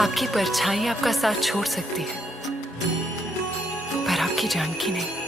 आपकी परछाई आपका साथ छोड़ सकती है, पर आपकी जान की नहीं।